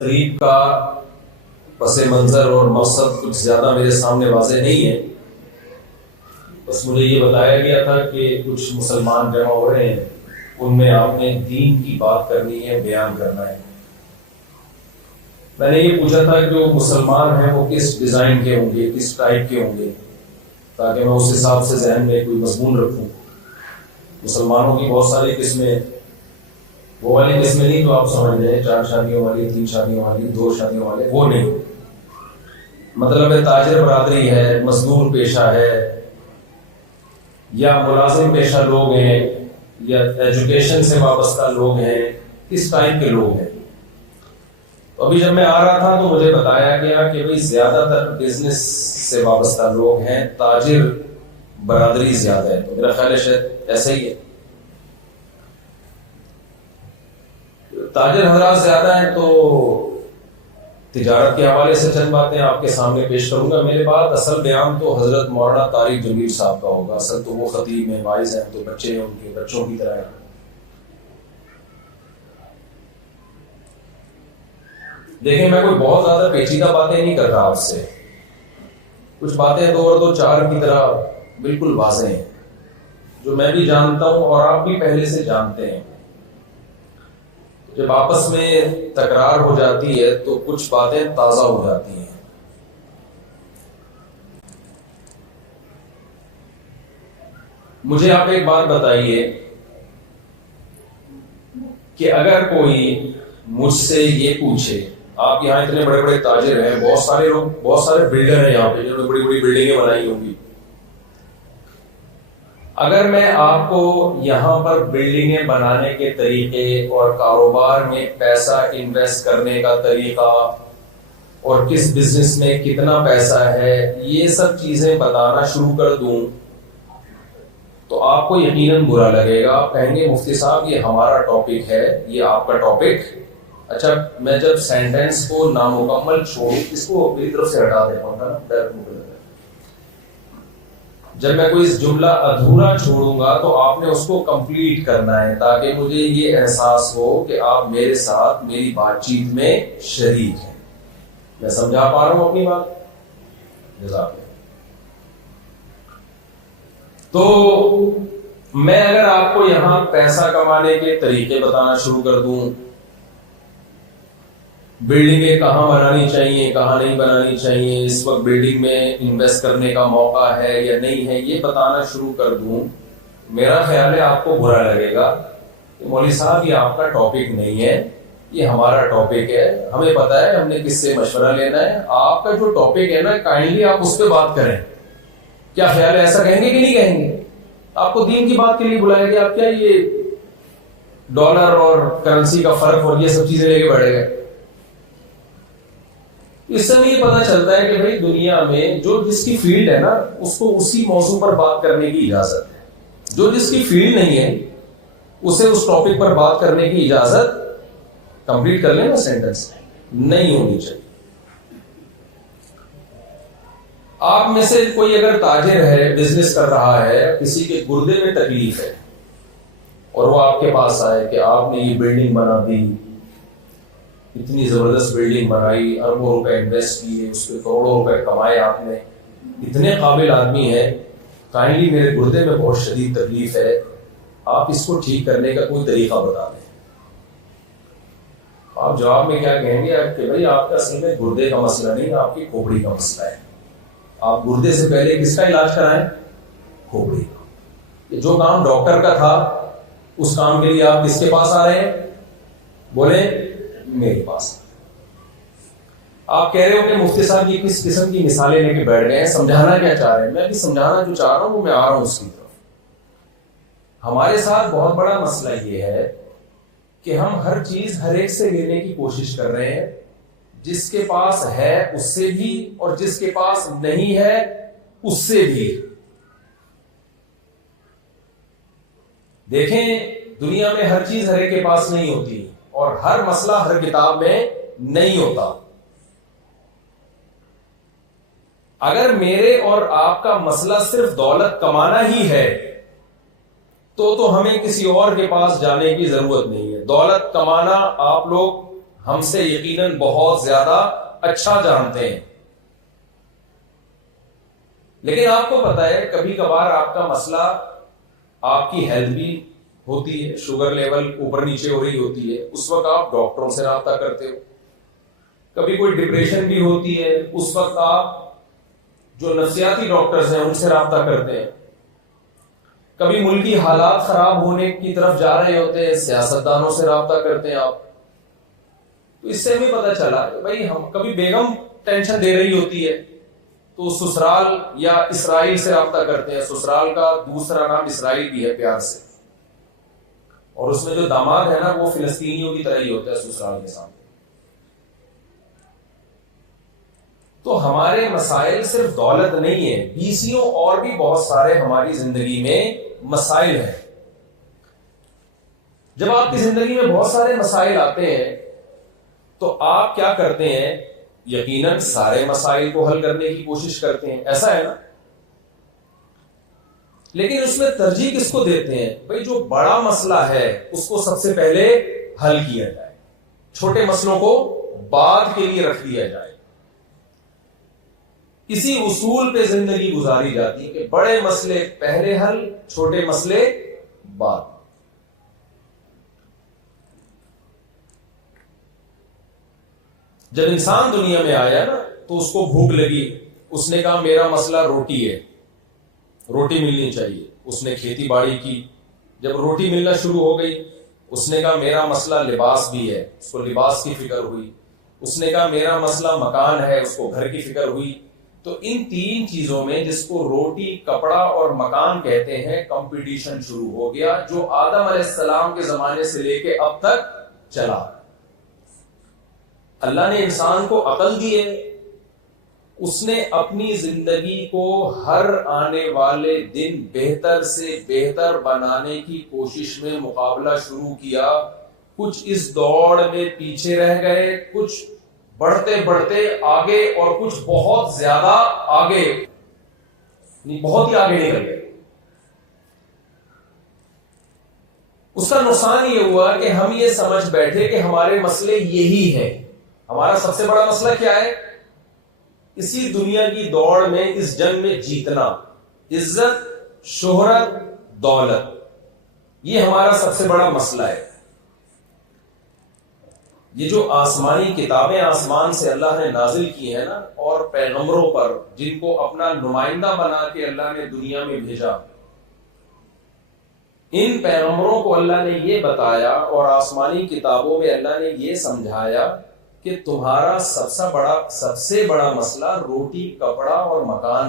تقریب کا پس منظر اور مقصد کچھ زیادہ میرے سامنے واضح نہیں ہے، بس مجھے یہ بتایا گیا تھا کہ کچھ مسلمان جمع ہو رہے ہیں، ان میں آپ نے دین کی بات کرنی ہے، بیان کرنا ہے۔ میں نے یہ پوچھا تھا کہ جو مسلمان ہیں وہ کس ڈیزائن کے ہوں گے، کس ٹائپ کے ہوں گے، تاکہ میں اس حساب سے ذہن میں کوئی مضمون رکھوں۔ مسلمانوں کی بہت ساری قسمیں، وہ والی قسمیں نہیں تو آپ سمجھ رہے ہیں 4 شادیوں والی، 3 شادیوں والی، 2 شادیوں والے، وہ نہیں۔ مطلب ہے تاجر برادری ہے، مزدور پیشہ ہے، یا ملازم پیشہ لوگ ہیں، یا ایجوکیشن سے وابستہ لوگ ہیں، کس ٹائپ کے لوگ ہیں۔ ابھی جب میں آ رہا تھا تو مجھے بتایا گیا کہ بھئی زیادہ تر بزنس سے وابستہ لوگ ہیں، تاجر برادری زیادہ ہے، تو میرا خیال ہے شاید ایسا ہی ہے۔ تاجر حضرات زیادہ ہیں تو تجارت کے حوالے سے چند باتیں آپ کے سامنے پیش کروں گا۔ میرے بعد اصل بیان تو حضرت مولانا طارق جنگیر صاحب کا ہوگا، اصل تو وہ خطیب ہیں، واعظ ہیں، تو بچے ہیں ان کے، بچوں کی طرح ہیں۔ دیکھیں میں کوئی بہت زیادہ پیچیدہ باتیں نہیں کر رہا آپ سے، کچھ باتیں 2 اور 2 4 کی طرح بالکل واضح ہیں، جو میں بھی جانتا ہوں اور آپ بھی پہلے سے جانتے ہیں۔ جب آپس میں تکرار ہو جاتی ہے تو کچھ باتیں تازہ ہو جاتی ہیں۔ مجھے آپ ایک بات بتائیے کہ اگر کوئی مجھ سے یہ پوچھے، آپ یہاں اتنے بڑے بڑے تاجر ہیں، بہت سارے لوگ، بہت سارے بلڈر ہیں یہاں پہ جنہوں نے بڑی بڑی بلڈنگیں بنائی ہوں گی، اگر میں آپ کو یہاں پر بلڈنگیں بنانے کے طریقے اور کاروبار میں پیسہ انویسٹ کرنے کا طریقہ اور کس بزنس میں کتنا پیسہ ہے، یہ سب چیزیں بتانا شروع کر دوں تو آپ کو یقیناً برا لگے گا، آپ کہیں گے مفتی صاحب یہ ہمارا ٹاپک ہے، یہ آپ کا ٹاپک۔ اچھا میں جب سینٹینس کو نامکمل چھوڑوں، اس کو میری طرف سے ہٹا دیتا ہوں، جب میں کوئی جملہ ادھورا چھوڑوں گا تو آپ نے اس کو کمپلیٹ کرنا ہے، تاکہ مجھے یہ احساس ہو کہ آپ میرے ساتھ میری بات چیت میں شریک ہیں۔ میں سمجھا پا رہا ہوں اپنی بات؟ جزاک اللہ۔ تو میں اگر آپ کو یہاں پیسہ کمانے کے طریقے بتانا شروع کر دوں، بلڈنگیں کہاں بنانی چاہیے، کہاں نہیں بنانی چاہیے، اس وقت بلڈنگ میں انویسٹ کرنے کا موقع ہے یا نہیں ہے، یہ بتانا شروع کر دوں، میرا خیال ہے آپ کو برا لگے گا کہ مولوی صاحب یہ آپ کا ٹاپک نہیں ہے، یہ ہمارا ٹاپک ہے، ہمیں پتا ہے ہم نے کس سے مشورہ لینا ہے، آپ کا جو ٹاپک ہے نا کائنڈلی آپ اس پہ بات کریں۔ کیا خیال ہے، ایسا کہیں گے کہ نہیں کہیں گے؟ آپ کو دین کی بات کے لیے بلایا گیا، آپ کیا یہ ڈالر اور کرنسی کا فرق اور یہ سب چیزیں لے کے بیٹھے گئے؟ اس سے یہ پتا چلتا ہے کہ بھئی دنیا میں جو جس کی فیلڈ ہے نا اس کو اسی موضوع پر بات کرنے کی اجازت ہے، جو جس کی فیلڈ نہیں ہے اسے اس ٹاپک پر بات کرنے کی اجازت، کمپلیٹ کر لیں نا سینٹنس، نہیں ہونی چاہیے۔ آپ میں سے کوئی اگر تاجر ہے، بزنس کر رہا ہے، کسی کے گردے میں تکلیف ہے اور وہ آپ کے پاس آئے کہ آپ نے یہ بلڈنگ بنا دی، اتنی زبردست بلڈنگ بنائی، اربوں روپے انویسٹ کیے، اس پہ کروڑوں روپے کمائے، آپ نے اتنے قابل آدمی ہیں، کائنڈلی میرے گردے میں بہت شدید تکلیف ہے، آپ اس کو ٹھیک کرنے کا کوئی طریقہ بتا دیں۔ آپ جواب میں کیا کہیں گے کہ بھئی آپ کا اصل میں گردے کا مسئلہ نہیں، آپ کی کھوپڑی کا مسئلہ ہے، آپ گردے سے پہلے کس کا علاج کرائیں؟ کھوپڑی کا۔ جو کام ڈاکٹر کا تھا اس کام کے لیے آپ کس کے پاس آ رہے ہیں؟ بولیں میرے پاس۔ آپ کہہ رہے ہو کہ مفتی صاحب یہ کس قسم کی مثالیں لے کے بیٹھ گئے ہیں، سمجھانا کیا چاہ رہے ہیں؟ میں بھی سمجھانا جو چاہ رہا ہوں وہ میں آ رہا ہوں اس کی طرف۔ ہمارے ساتھ بہت بڑا مسئلہ یہ ہے کہ ہم ہر چیز ہر ایک سے لینے کی کوشش کر رہے ہیں، جس کے پاس ہے اس سے بھی اور جس کے پاس نہیں ہے اس سے بھی۔ دیکھیں دنیا میں ہر چیز ہر ایک کے پاس نہیں ہوتی اور ہر مسئلہ ہر کتاب میں نہیں ہوتا۔ اگر میرے اور آپ کا مسئلہ صرف دولت کمانا ہی ہے تو ہمیں کسی اور کے پاس جانے کی ضرورت نہیں ہے۔ دولت کمانا آپ لوگ ہم سے یقیناً بہت زیادہ اچھا جانتے ہیں. لیکن آپ کو پتا ہے کبھی کبھار آپ کا مسئلہ آپ کی ہیلتھ بھی ہوتی ہے, شوگر لیول اوپر نیچے ہو رہی ہوتی ہے, اس وقت آپ ڈاکٹروں سے رابطہ کرتے ہو. کبھی کوئی ڈپریشن بھی ہوتی ہے, اس وقت آپ جو نفسیاتی ڈاکٹرز ہیں ان سے رابطہ کرتے ہیں. کبھی ملکی حالات خراب ہونے کی طرف جا رہے ہوتے ہیں, سیاستدانوں سے رابطہ کرتے ہیں آپ. تو اس سے بھی پتہ چلا کہ بھائی ہم کبھی بیگم ٹینشن دے رہی ہوتی ہے تو سسرال یا اسرائیل سے رابطہ کرتے ہیں. سسرال کا دوسرا نام اسرائیل بھی ہے پیار سے, اور اس میں جو داماد ہے نا وہ فلسطینیوں کی طرح ہی ہوتا ہے سسرال کے سامنے. تو ہمارے مسائل صرف دولت نہیں ہے, بیسیوں اور بھی بہت سارے ہماری زندگی میں مسائل ہیں. جب آپ کی زندگی میں بہت سارے مسائل آتے ہیں تو آپ کیا کرتے ہیں؟ یقیناً سارے مسائل کو حل کرنے کی کوشش کرتے ہیں, ایسا ہے نا. لیکن اس میں ترجیح کس کو دیتے ہیں؟ بھائی جو بڑا مسئلہ ہے اس کو سب سے پہلے حل کیا جائے, چھوٹے مسئلوں کو بعد کے لیے رکھ دیا جائے. اسی اصول پہ زندگی گزاری جاتی ہے کہ بڑے مسئلے پہلے حل, چھوٹے مسئلے بعد. جب انسان دنیا میں آیا نا تو اس کو بھوک لگی, اس نے کہا میرا مسئلہ روٹی ہے, روٹی ملنی چاہیے. اس نے کھیتی باڑی کی, جب روٹی ملنا شروع ہو گئی اس نے کہا میرا مسئلہ لباس بھی ہے, اس کو لباس کی فکر ہوئی. اس نے کہا میرا مسئلہ مکان ہے, اس کو گھر کی فکر ہوئی. تو ان تین چیزوں میں جس کو روٹی, کپڑا اور مکان کہتے ہیں کمپٹیشن شروع ہو گیا, جو آدم علیہ السلام کے زمانے سے لے کے اب تک چلا. اللہ نے انسان کو عقل دی ہے, اس نے اپنی زندگی کو ہر آنے والے دن بہتر سے بہتر بنانے کی کوشش میں مقابلہ شروع کیا. کچھ اس دوڑ میں پیچھے رہ گئے, کچھ بڑھتے بڑھتے آگے, اور کچھ بہت زیادہ آگے, بہت ہی آگے نکل گئے. اس کا نقصان یہ ہوا کہ ہم یہ سمجھ بیٹھے کہ ہمارے مسئلے یہی ہیں. ہمارا سب سے بڑا مسئلہ کیا ہے؟ اسی دنیا کی دوڑ میں, اس جنگ میں جیتنا, عزت, شہرت, دولت, یہ ہمارا سب سے بڑا مسئلہ ہے. یہ جو آسمانی کتابیں آسمان سے اللہ نے نازل کی ہیں نا, اور پیغمبروں پر جن کو اپنا نمائندہ بنا کے اللہ نے دنیا میں بھیجا, ان پیغمبروں کو اللہ نے یہ بتایا اور آسمانی کتابوں میں اللہ نے یہ سمجھایا کہ تمہارا سب سے بڑا مسئلہ روٹی, کپڑا اور مکان